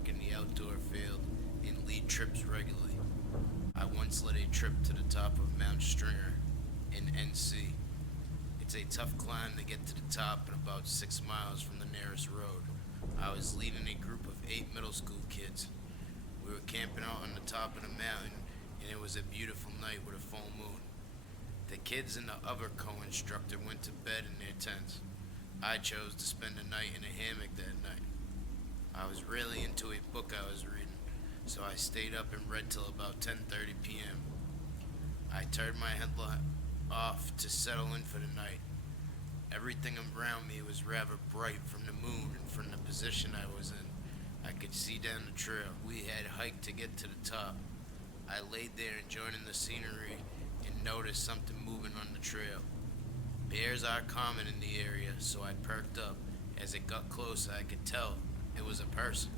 work in the outdoor field and lead trips regularly. I once led a trip to the top of Mount Stringer in NC. It's a tough climb to get to the top and about 6 miles from the nearest road. I was leading a group of 8 middle school kids. We were camping out on the top of the mountain and it was a beautiful night with a full moon. The kids and the other co-instructor went to bed in their tents. I chose to spend the night in a hammock that night. I was really into a book I was reading, so I stayed up and read till about 10:30 p.m. I turned my headlight off to settle in for the night. Everything around me was rather bright from the moon and from the position I was in. I could see down the trail. We had hiked to get to the top. I laid there enjoying the scenery and noticed something moving on the trail. Bears are common in the area, so I perked up. As it got closer, I could tell it was a person.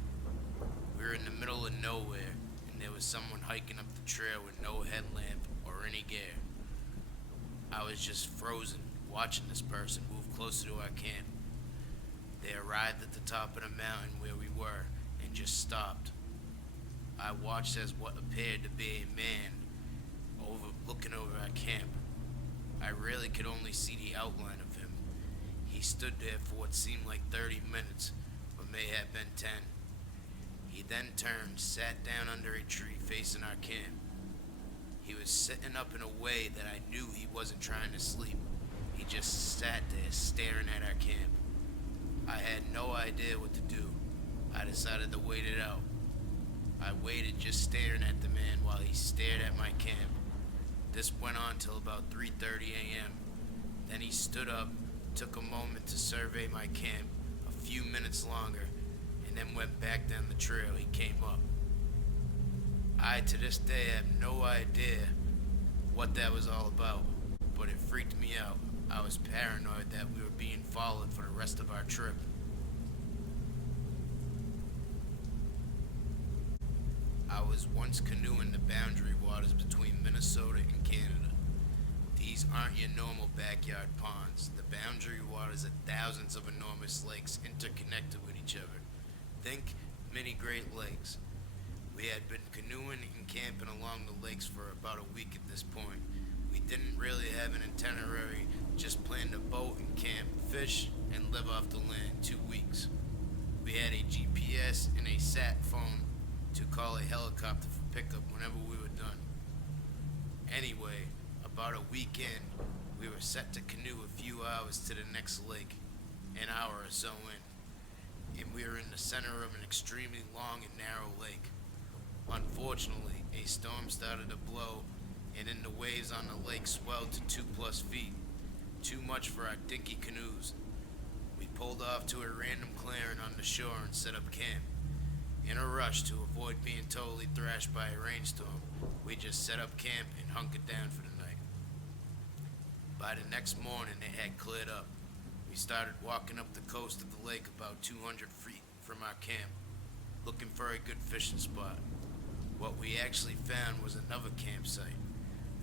We were in the middle of nowhere, and there was someone hiking up the trail with no headlamp or any gear. I was just frozen, watching this person move closer to our camp. They arrived at the top of the mountain where we were, and just stopped. I watched as what appeared to be a man looking over our camp. I really could only see the outline of him. He stood there for what seemed like 30 minutes, but may have been 10. He then turned, sat down under a tree facing our camp. He was sitting up in a way that I knew he wasn't trying to sleep. He just sat there staring at our camp. I had no idea what to do. I decided to wait it out. I waited just staring at the man while he stared at my camp. This went on till about 3:30 a.m. Then he stood up, took a moment to survey my camp, a few minutes longer, and then went back down the trail. He came up. I, to this day, have no idea what that was all about, but it freaked me out. I was paranoid that we were being followed for the rest of our trip. I was once canoeing the boundary waters between Minnesota and Canada. These aren't your normal backyard ponds. The boundary waters are thousands of enormous lakes interconnected with each other. Think mini Great Lakes. We had been canoeing and camping along the lakes for about a week at this point. We didn't really have an itinerary, just planned to boat and camp, fish, and live off the land 2 weeks. We had a GPS and a sat phone to call a helicopter for pickup whenever we were done. Anyway, about a week in, we were set to canoe a few hours to the next lake, an hour or so in, and we were in the center of an extremely long and narrow lake. Unfortunately, a storm started to blow, and then the waves on the lake swelled to 2+ feet, too much for our dinky canoes. We pulled off to a random clearing on the shore and set up camp. In a rush to avoid being totally thrashed by a rainstorm, we just set up camp and hunkered down for the night. By the next morning, it had cleared up. We started walking up the coast of the lake about 200 feet from our camp, looking for a good fishing spot. What we actually found was another campsite.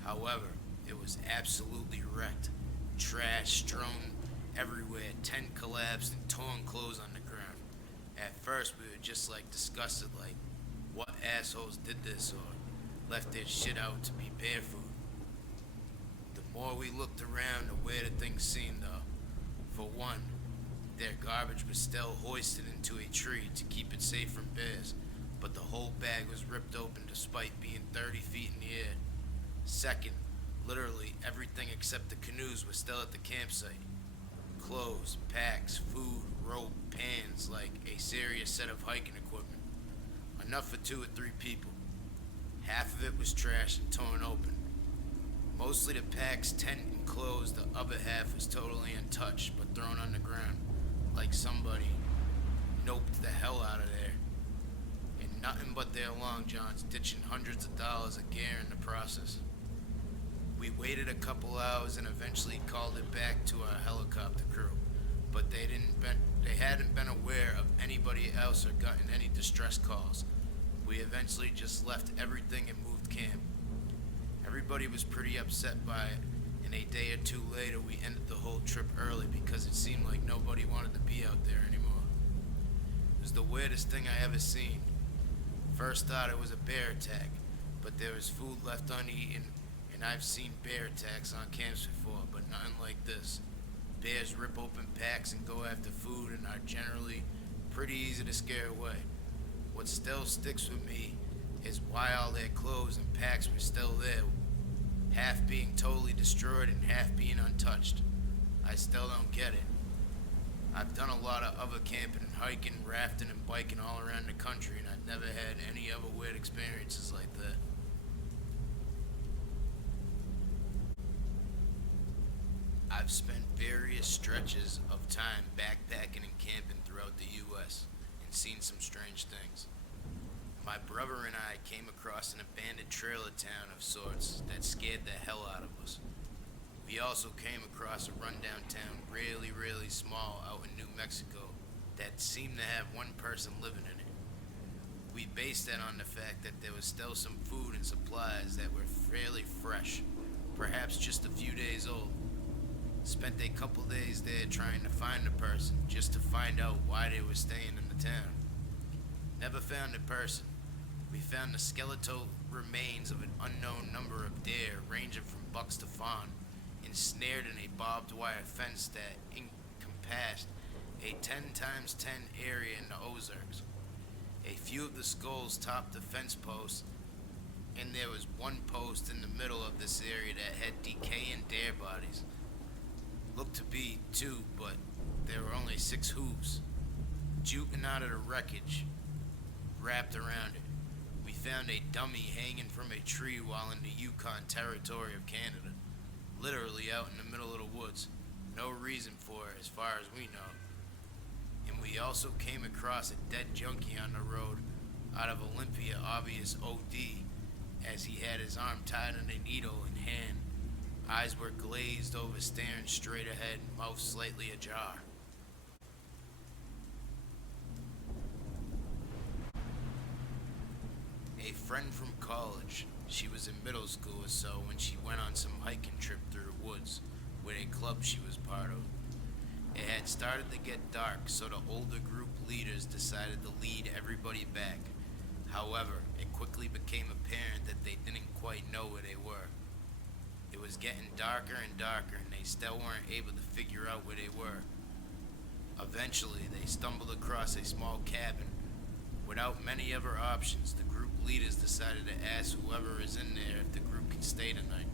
However, it was absolutely wrecked. Trash strewn everywhere, tent collapsed, and torn clothes on the ground. At first, we were just disgusted, what assholes did this or left their shit out to be bear food. The more we looked around, the weirder things seemed though. For one, their garbage was still hoisted into a tree to keep it safe from bears, but the whole bag was ripped open despite being 30 feet in the air. Second, literally everything except the canoes was still at the campsite. Clothes, packs, food, rope, pans, like a serious set of hiking equipment. Enough for 2 or 3 people. Half of it was trashed and torn open. Mostly the packs, tent, and clothes, the other half was totally untouched but thrown on the ground, like somebody noped the hell out of there. And nothing but their long johns, ditching hundreds of dollars of gear in the process. We waited a couple hours and eventually called it back to our helicopter crew, but they hadn't been aware of anybody else or gotten any distress calls. We eventually just left everything and moved camp. Everybody was pretty upset by it, and a day or 2 later we ended the whole trip early because it seemed like nobody wanted to be out there anymore. It was the weirdest thing I ever seen. First thought it was a bear attack, but there was food left uneaten, and I've seen bear attacks on camps before, but nothing like this. Bears rip open packs and go after food and are generally pretty easy to scare away. What still sticks with me is why all their clothes and packs were still there, half being totally destroyed and half being untouched. I still don't get it. I've done a lot of other camping and hiking, rafting and biking all around the country, and I've never had any other weird experiences like that. I've spent various stretches of time backpacking and camping throughout the U.S. and seen some strange things. My brother and I came across an abandoned trailer town of sorts that scared the hell out of us. We also came across a rundown town really small out in New Mexico that seemed to have one person living in it. We based that on the fact that there was still some food and supplies that were fairly fresh, perhaps just a few days old. Spent a couple days there trying to find the person just to find out why they were staying in the town. Never found the person. We found the skeletal remains of an unknown number of deer ranging from bucks to fawn, ensnared in a barbed wire fence that encompassed a 10x10 area in the Ozarks. A few of the skulls topped the fence posts, and there was one post in the middle of this area that had decaying deer bodies. Looked to be two, but there were only 6 hooves, juting out of the wreckage, wrapped around it. We found a dummy hanging from a tree while in the Yukon Territory of Canada, literally out in the middle of the woods. No reason for it as far as we know. And we also came across a dead junkie on the road out of Olympia, obvious OD, as he had his arm tied on a needle in hand. Eyes were glazed over, staring straight ahead, mouth slightly ajar. A friend from college. She was in middle school or so when she went on some hiking trip through the woods with a club she was part of. It had started to get dark, so the older group leaders decided to lead everybody back. However, it quickly became apparent that they didn't quite know where they were. It was getting darker and darker, and they still weren't able to figure out where they were. Eventually, they stumbled across a small cabin. Without many other options, the group leaders decided to ask whoever is in there if the group could stay tonight.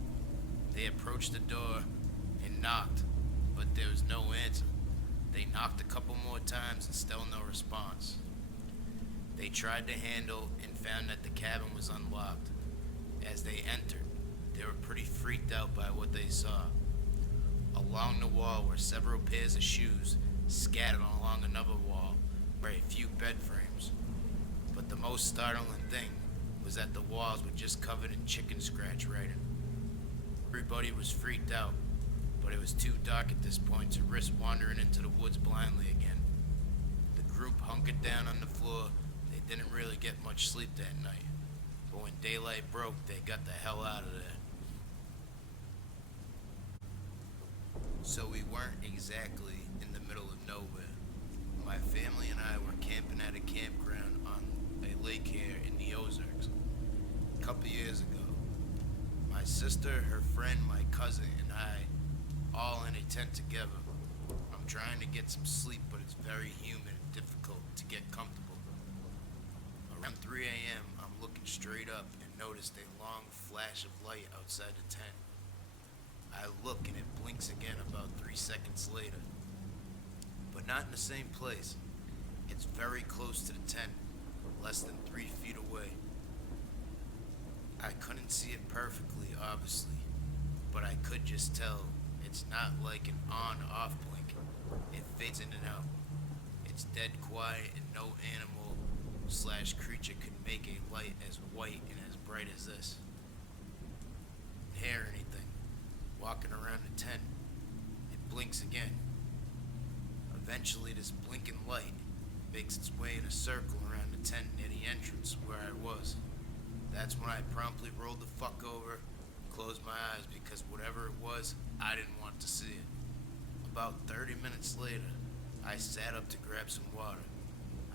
They approached the door and knocked, but there was no answer. They knocked a couple more times and still no response. They tried the handle and found that the cabin was unlocked. As they entered, they were pretty freaked out by what they saw. Along the wall were several pairs of shoes scattered along another wall were a few bed frames. But the most startling thing was that the walls were just covered in chicken scratch writing. Everybody was freaked out, but it was too dark at this point to risk wandering into the woods blindly again. The group hunkered down on the floor. They didn't really get much sleep that night, but when daylight broke, they got the hell out of there. So we weren't exactly in the middle of nowhere. My family and I were camping at a campground on a lake here in the Ozarks a couple years ago. My sister, her friend, my cousin, and I all in a tent together. I'm trying to get some sleep, but it's very humid and difficult to get comfortable. Around 3 a.m., I'm looking straight up and noticed a long flash of light outside the tent. I look and it blinks again about 3 seconds later, but not in the same place. It's very close to the tent, less than 3 feet away. I couldn't see it perfectly, obviously, but I could just tell it's not like an on-off blink. It fades in and out. It's dead quiet, and no animal/creature could make a light as white and as bright as this. Hair or anything. Walking around the tent, it blinks again. Eventually, this blinking light makes its way in a circle around the tent near the entrance where I was. That's when I promptly rolled the fuck over, closed my eyes because whatever it was, I didn't want to see it. About 30 minutes later, I sat up to grab some water.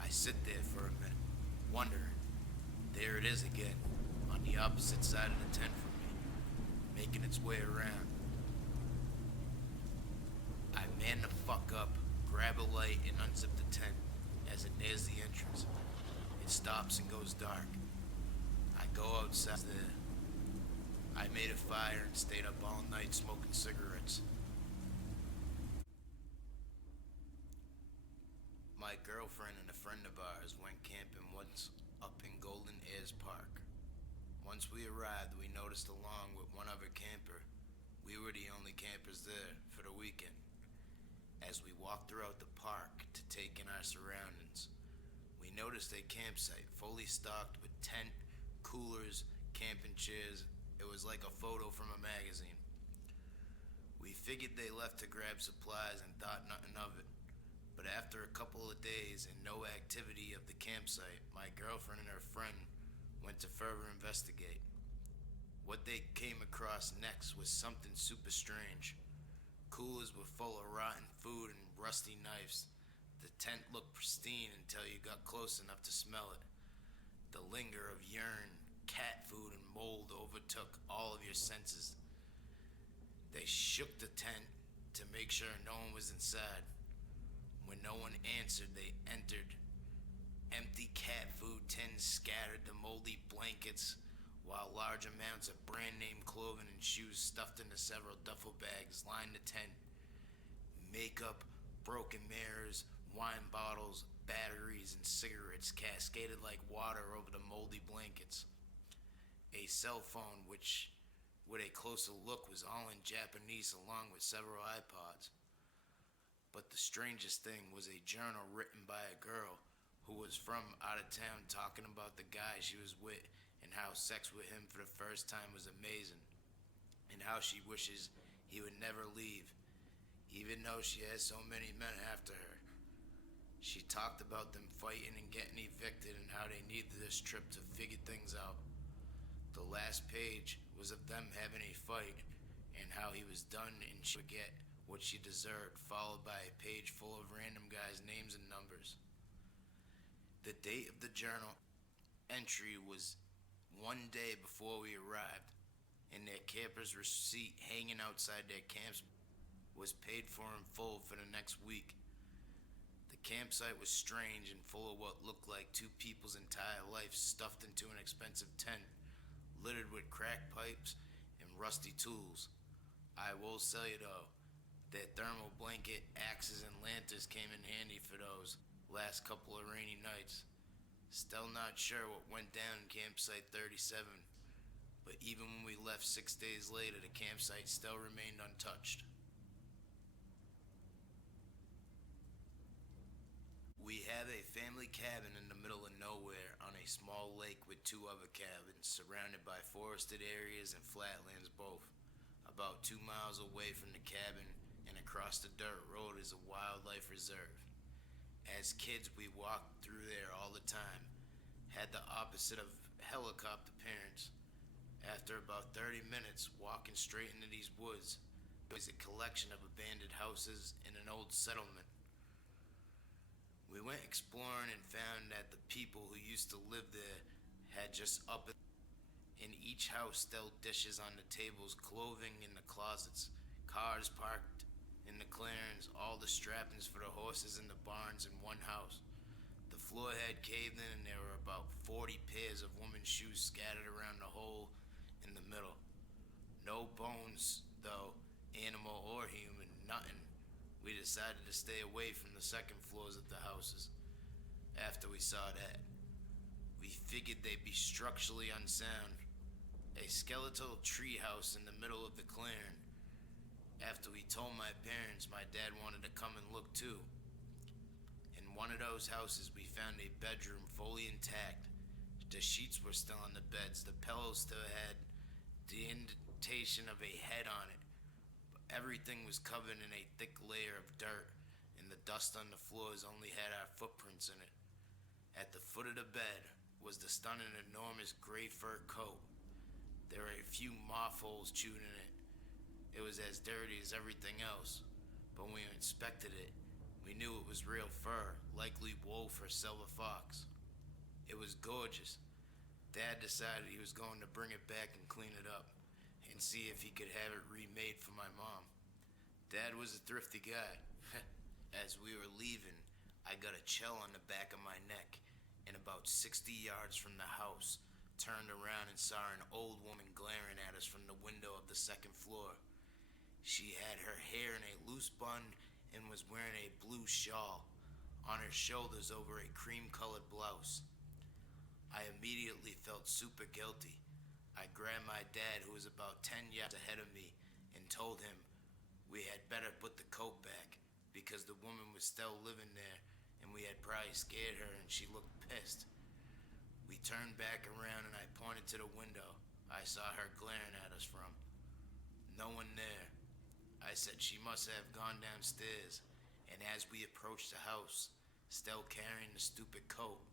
I sit there for a minute, wondering, There it is again, on the opposite side of the tent from me, making its way around. I man the fuck up, grab a light, and unzip the tent as it nears the entrance. It stops and goes dark. I go outside there. I made a fire and stayed up all night smoking cigarettes. My girlfriend and a friend of ours went camping once up in Golden Airs Park. Once we arrived, we noticed along with one other camper, we were the only campers there for the weekend. As we walked throughout the park to take in our surroundings, we noticed a campsite fully stocked with tent, coolers, camping chairs. It was like a photo from a magazine. We figured they left to grab supplies and thought nothing of it. But after a couple of days and no activity of the campsite, my girlfriend and her friend went to further investigate. What they came across next was something super strange. Coolers were full of rotten food and rusty knives. The tent looked pristine until you got close enough to smell it. The linger of urine, cat food, and mold overtook all of your senses. They shook the tent to make sure no one was inside. When no one answered, they entered. Empty cat food tins scattered the moldy blankets, while large amounts of brand name clothing and shoes stuffed into several duffel bags lined the tent. Makeup, broken mirrors, wine bottles, batteries, and cigarettes cascaded like water over the moldy blankets. A cell phone, which, with a closer look, was all in Japanese along with several iPods. But the strangest thing was a journal written by a girl who was from out of town talking about the guy she was with and how sex with him for the first time was amazing and how she wishes he would never leave, even though she has so many men after her. She talked about them fighting and getting evicted and how they needed this trip to figure things out. The last page was of them having a fight and how he was done and she would get what she deserved, followed by a page full of random guys' names and numbers. The date of the journal entry was one day before we arrived, and their camper's receipt hanging outside their camps was paid for in full for the next week. The campsite was strange and full of what looked like two people's entire life stuffed into an expensive tent, littered with crack pipes and rusty tools. I will say though, their thermal blanket, axes, and lanterns came in handy for those last couple of rainy nights. Still not sure what went down in Campsite 37, but even when we left 6 days later, the campsite still remained untouched. We have a family cabin in the middle of nowhere on a small lake with two other cabins surrounded by forested areas and flatlands both. About 2 miles away from the cabin and across the dirt road is a wildlife reserve. As kids, we walked through there all the time, had the opposite of helicopter parents. After about 30 minutes walking straight into these woods, there was a collection of abandoned houses in an old settlement. We went exploring and found that the people who used to live there had just up in each house still dishes on the tables, clothing in the closets, cars parked in the clearings, all the strappings for the horses in the barns in one house. The floor had caved in and there were about 40 pairs of women's shoes scattered around the hole in the middle. No bones, though, animal or human, nothing. We decided to stay away from the second floors of the houses. After we saw that, we figured they'd be structurally unsound. A skeletal treehouse in the middle of the clearing. After we told my parents, my dad wanted to come and look too. In one of those houses, we found a bedroom fully intact. The sheets were still on the beds. The pillows still had the indentation of a head on it. But everything was covered in a thick layer of dirt, and the dust on the floors only had our footprints in it. At the foot of the bed was the stunning enormous gray fur coat. There were a few moth holes chewed in it. It was as dirty as everything else, but when we inspected it, we knew it was real fur, likely wolf or silver fox. It was gorgeous. Dad decided he was going to bring it back and clean it up and see if he could have it remade for my mom. Dad was a thrifty guy. As we were leaving, I got a chill on the back of my neck, and about 60 yards from the house, turned around and saw an old woman glaring at us from the window of the second floor. She had her hair in a loose bun and was wearing a blue shawl on her shoulders over a cream-colored blouse. I immediately felt super guilty. I grabbed my dad, who was about 10 yards ahead of me, and told him we had better put the coat back because the woman was still living there and we had probably scared her and she looked pissed. We turned back around and I pointed to the window I saw her glaring at us from. No one there. I said she must have gone downstairs, and as we approached the house, still carrying the stupid coat,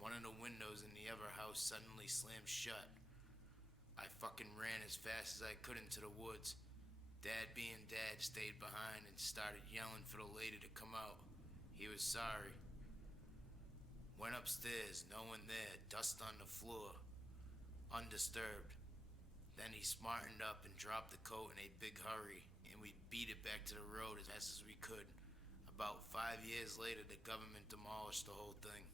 one of the windows in the other house suddenly slammed shut. I fucking ran as fast as I could into the woods. Dad, being dad, stayed behind and started yelling for the lady to come out. He was sorry. Went upstairs, no one there, dust on the floor, undisturbed. Then he smartened up and dropped the coat in a big hurry, and we beat it back to the road as fast as we could. About 5 years later, the government demolished the whole thing.